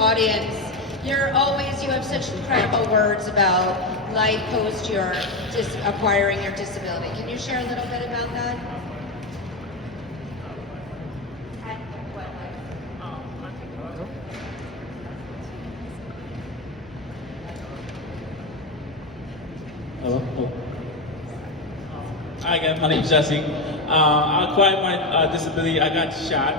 audience, you have such incredible words about life post your acquiring your disability. Can you share a little bit about that? Hello. Hi again, my name's Jesse. I acquired my disability. I got shot,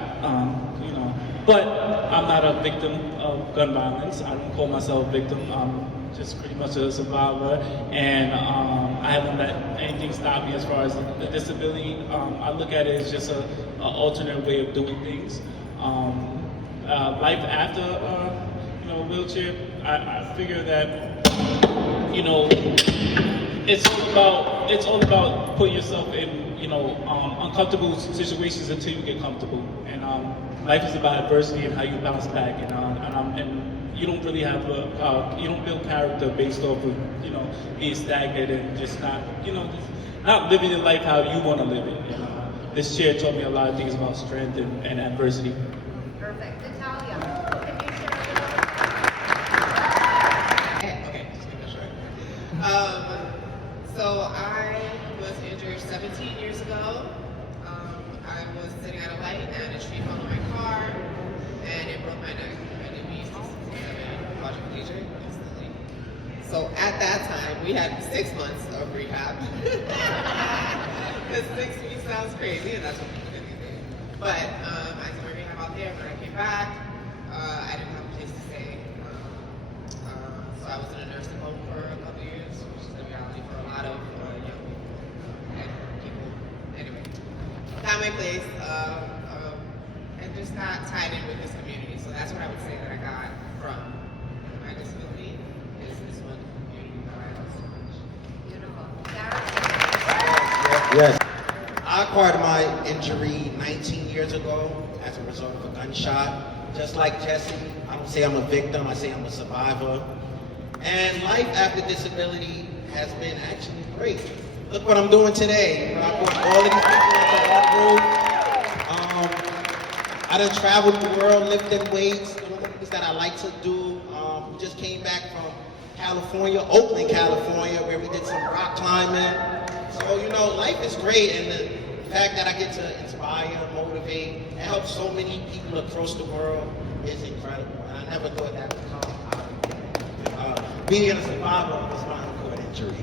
but I'm not a victim of gun violence. I don't call myself a victim. I'm just pretty much a survivor, and I haven't let anything stop me as far as the disability. I look at it as just an alternate way of doing things. Life after a wheelchair, I figure that it's all about putting yourself in uncomfortable situations until you get comfortable. And life is about adversity and how you bounce back. And you don't really have you don't build character based off of being stagnant and just not living your life how you want to live it. This chair taught me a lot of things about strength and adversity. Perfect. Natalia, can you share Okay, just making sure. So I was injured 17 years ago. I was sitting at a light and a tree fell on my car and it broke my neck. I did be 67 quadriplegic instantly. So at that time, we had 6 months of rehab. Because 6 weeks sounds crazy, and that's what people did these days. But I did my rehab out there. When I came back, I didn't have a place to stay. So I was in a nursing home for a couple years, which is the reality for a lot of young people. Anyway, got my place and just got tied in with this community. So that's what I would say that I got from my disability is this one community that I love so much. Beautiful. Yes. I acquired my injury 19 years ago as a result of a gunshot. Just like Jesse, I don't say I'm a victim, I say I'm a survivor. And life after disability has been actually great. Look what I'm doing today. I put all of these people into one room. I done traveled the world, lifting weights, doing things that I like to do. We just came back from California, Oakland, California, where we did some rock climbing. So, life is great, and the fact that I get to inspire, motivate, and help so many people across the world is incredible. And I never thought that would come out of being a survivor of a spinal cord injury.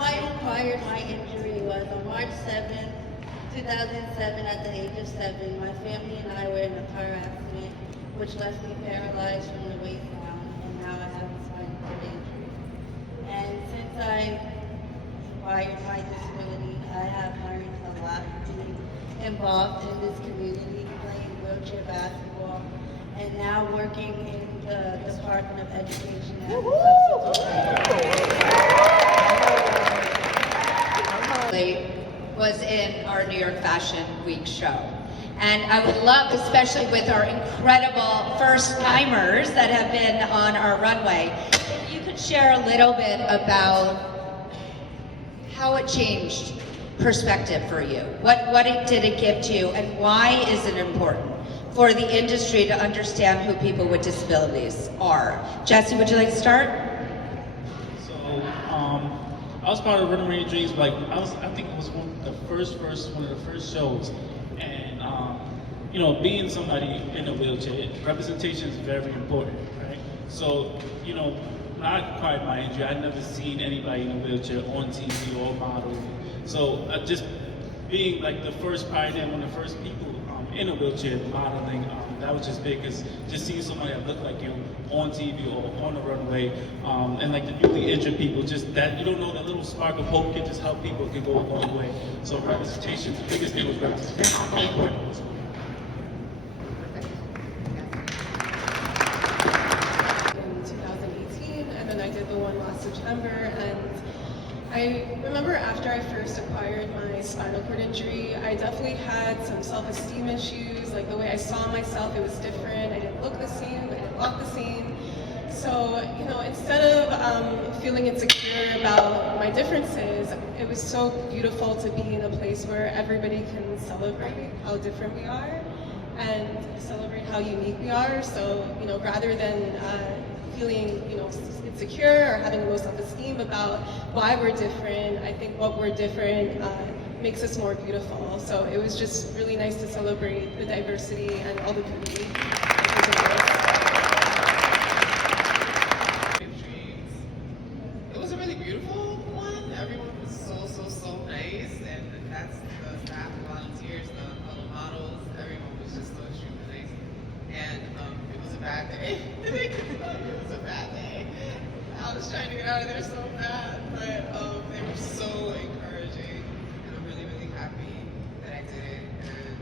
I acquired my injury was on March 7th, 2007 at the age of 7. My family and I were in a car accident which left me paralyzed from the waist down, and now I have a spinal cord injury. And since I acquired my disability, I have learned a lot, being involved in this community, playing wheelchair basketball, and now working in the Department of Education as a was in our New York Fashion Week show. And I would love, especially with our incredible first-timers that have been on our runway, if you could share a little bit about how it changed perspective for you. What did it give to you, and why is it important for the industry to understand who people with disabilities are? Jesse, would you like to start? So, I was part of Runaway Dreams. I think it was one of the first shows, and being somebody in a wheelchair, representation is very important, right? So, when I acquired my injury, I'd never seen anybody in a wheelchair on TV or modeling. So, just being like the first pioneer, one of the first people in a wheelchair modeling, that was just big, because just seeing somebody that looked like you on TV or on the runway, and like the newly injured people, just that, that little spark of hope can just help people, can go a long way. So representation, the biggest thing was representation. In 2018, and then I did the one last September, and I remember after I first acquired my spinal cord injury, I definitely had some self-esteem issues, like the way I saw myself, it was different, I didn't look the same, I didn't walk the same. So, instead of feeling insecure about my differences, it was so beautiful to be in a place where everybody can celebrate how different we are. and celebrate how unique we are. So, rather than feeling, insecure or having low self-esteem about why we're different, I think what we're different makes us more beautiful. So it was just really nice to celebrate the diversity and all the beauty. It was a really beautiful one. Everyone was so nice, and that's the staff, the volunteers, the Alumni Models. Everyone was just so extremely nice. And it was a bad day. It was a bad day. I was trying to get out of there so bad, but they were so encouraging, and I'm really happy that I did it. And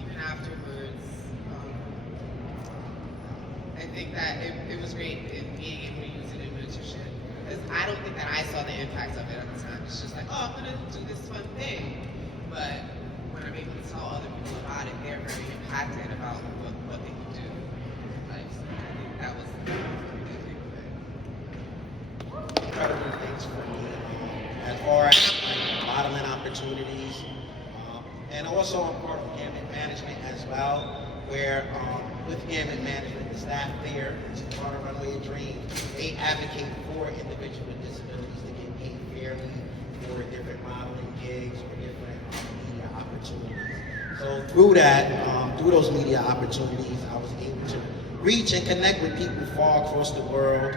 even afterwards, I think that it was great in being able to use it in mentorship, because I don't think that I saw the impact of it at the time. It's just like, oh, I'm gonna do this fun thing. But when I'm able to tell other people about it, they're very impacted about what they can do. Like, so I think that was a pretty good thing with it. Incredible things for me, as far as like modeling opportunities, and also I'm part of Gamut Management as well, where with Gamut Management, the staff there, part of Runway of Dreams, they advocate for individuals with disabilities to get paid fairly for different modeling gigs or different media opportunities. So through that, through those media opportunities, I was able to reach and connect with people far across the world.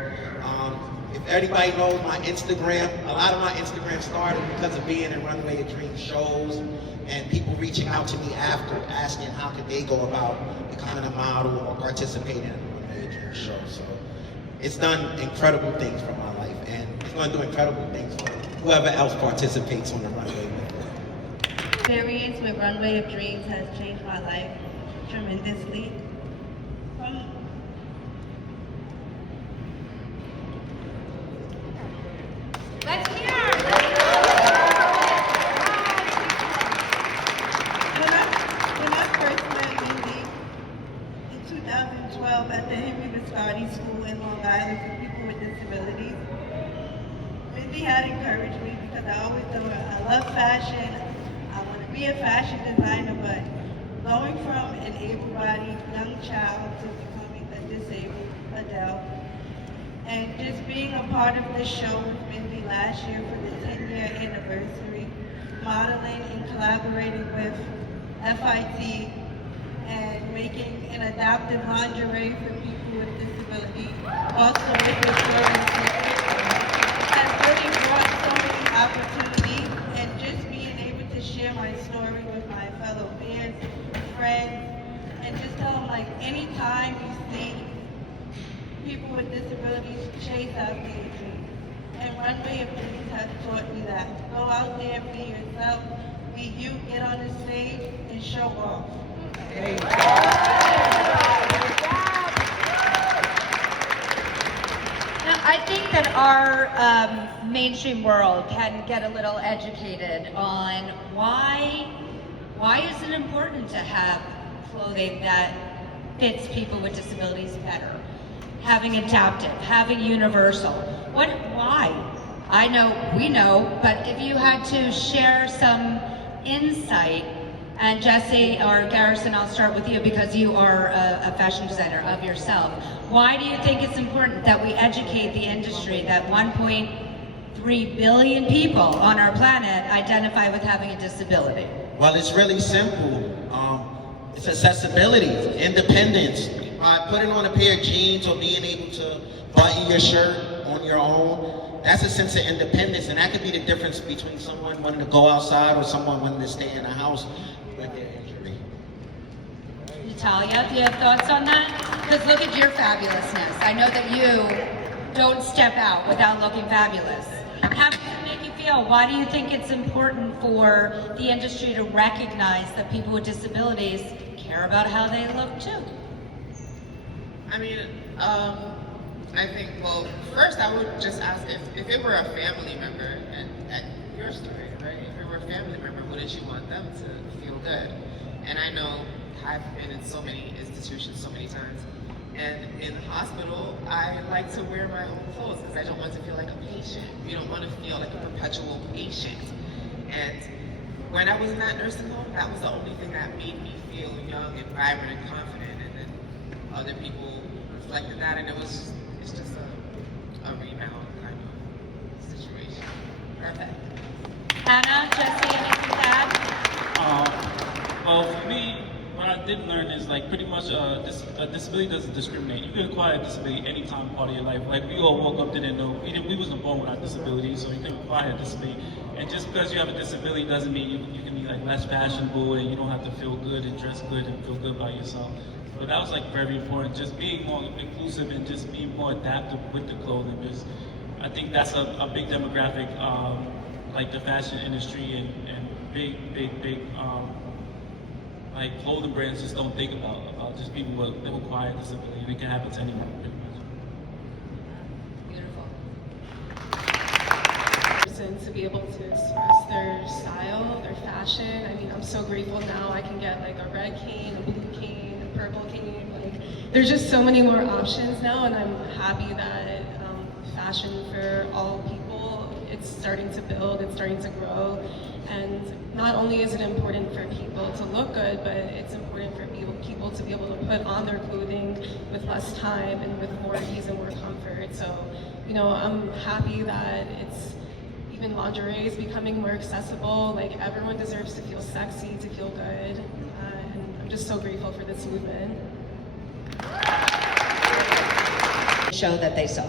If anybody knows my Instagram, a lot of my Instagram started because of being in Runway of Dreams shows and people reaching out to me after asking how could they go about becoming a model or participating in a Runway of Dreams show. So it's done incredible things for my life, and it's going to do incredible things for whoever else participates on the runway with me. Experience with Runway of Dreams has changed my life tremendously. Let's hear. When I first met Mindy in 2012 at the Henry Viscardi School in Long Island for people with disabilities, Mindy had encouraged me because I always told her I love fashion, I want to be a fashion designer, but going from an able-bodied young child to becoming a disabled adult, and just being a part of this show with Mindy last year for the 10-year anniversary, modeling and collaborating with FIT, and making an adaptive lingerie for people with disabilities, also with insurance, has really brought so many opportunities, and just being able to share my story with my fellow peers, friends, and just tell them, like, anytime you see people with disabilities chase out their dreams. And Runway of Dreams has taught me that. Go out there, be yourself, be you, get on the stage, and show off. Now, I think that our mainstream world can get a little educated on why is it important to have clothing that fits people with disabilities better? Having adaptive, having universal. Why? I know, we know, but if you had to share some insight, and Jesse or Garrison, I'll start with you because you are a fashion designer of yourself. Why do you think it's important that we educate the industry that 1.3 billion people on our planet identify with having a disability? Well, it's really simple. It's accessibility, independence. By putting on a pair of jeans or being able to button your shirt on your own, that's a sense of independence, and that could be the difference between someone wanting to go outside or someone wanting to stay in the house with their injury. Natalia, do you have thoughts on that? Because look at your fabulousness. I know that you don't step out without looking fabulous. How does it make you feel? Why do you think it's important for the industry to recognize that people with disabilities care about how they look too? I mean, I think, well, first I would just ask if it were a family member, and your story, right? If it were a family member, wouldn't you want them to feel good? And I know I've been in so many institutions so many times, and in the hospital, I like to wear my own clothes because I don't want to feel like a patient. You don't want to feel like a perpetual patient. And when I was in that nursing home, that was the only thing that made me feel young and vibrant and confident. And then other people reflected that, and it's just a rebound kind of situation. Perfect. Anna, Jesse, anything to add? Well, for me, what I did learn is like pretty much a disability doesn't discriminate. You can acquire a disability any time part of your life. Like we all woke up, didn't know, we wasn't born with our disability, so you can acquire a disability. And just because you have a disability doesn't mean you can be like less fashionable and you don't have to feel good and dress good and feel good about yourself. But that was like very important, just being more inclusive and just being more adaptive with the clothing, because I think that's a big demographic, like the fashion industry and big like clothing brands just don't think about just people that acquire disability, and it can happen to anyone pretty much. Beautiful. To be able to express their style, their fashion. I mean, I'm so grateful now I can get like a red cane, a blue cane, a purple cane. Like, there's just so many more options now, and I'm happy that fashion for all people, it's starting to build, it's starting to grow. And not only is it important for people to look good, but it's important for people to be able to put on their clothing with less time and with more ease and more comfort. So, you know, I'm happy that even lingerie is becoming more accessible. Like, everyone deserves to feel sexy, to feel good. And I'm just so grateful for this movement. Show that they saw.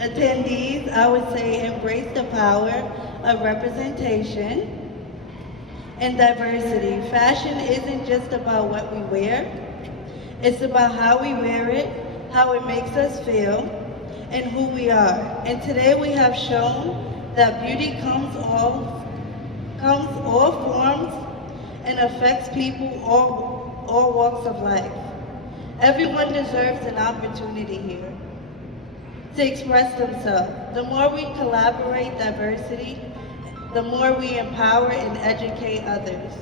Attendees, I would say embrace the power of representation and diversity. Fashion isn't just about what we wear, it's about how we wear it, how it makes us feel, and who we are. And today we have shown that beauty comes all forms and affects people all walks of life. Everyone deserves an opportunity here to express themselves. The more we collaborate diversity, the more we empower and educate others.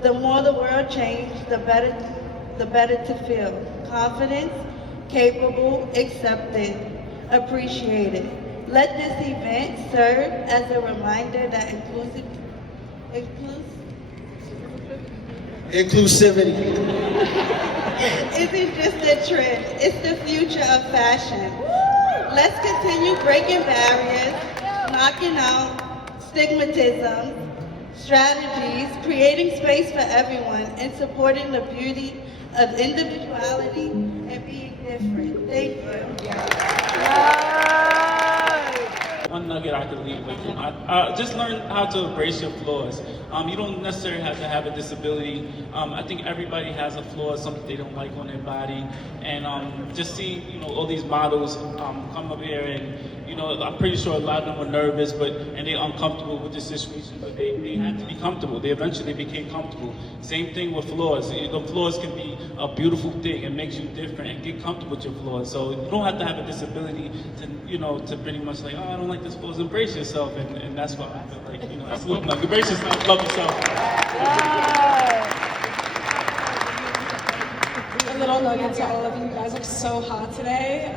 The more the world changes, the better to feel. Confidence, capable, accepted, appreciated. Let this event serve as a reminder that Inclusivity. isn't just a trend, it's the future of fashion. Let's continue breaking barriers, knocking out stigmatism, strategies, creating space for everyone, and supporting the beauty of individuality and being different. Thank you. One nugget I could leave with you. Just learn how to embrace your flaws. You don't necessarily have to have a disability. I think everybody has a flaw, something they don't like on their body. And just see, all these models come up here, and I'm pretty sure a lot of them were nervous, and they're uncomfortable with the situation, but they had to be comfortable. They eventually became comfortable. Same thing with flaws. The flaws can be a beautiful thing. It makes you different, and get comfortable with your flaws. So you don't have to have a disability to pretty much like, I don't like this flaws. Embrace yourself, and that's what I feel like, that's what, like, embrace yourself, love yourself. A little nugget to all of you. You guys look so hot today.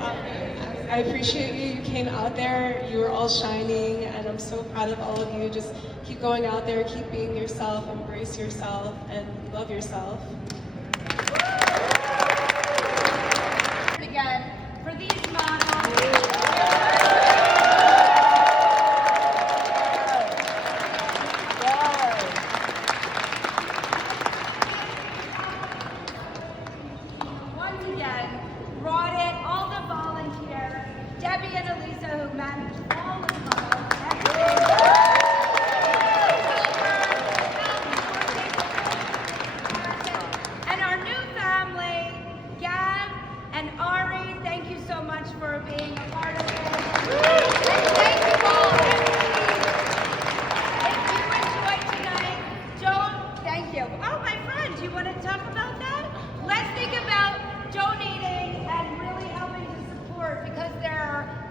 I appreciate you. You came out there. You were all shining, and I'm so proud of all of you. Just keep going out there, keep being yourself, embrace yourself, and love yourself. Again, for these models.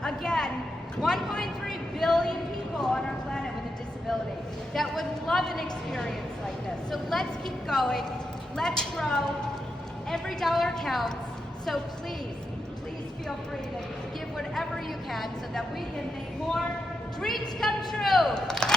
Again, 1.3 billion people on our planet with a disability that would love an experience like this. So let's keep going, let's grow, Every dollar counts, so please, please feel free to give whatever you can so that we can make more dreams come true.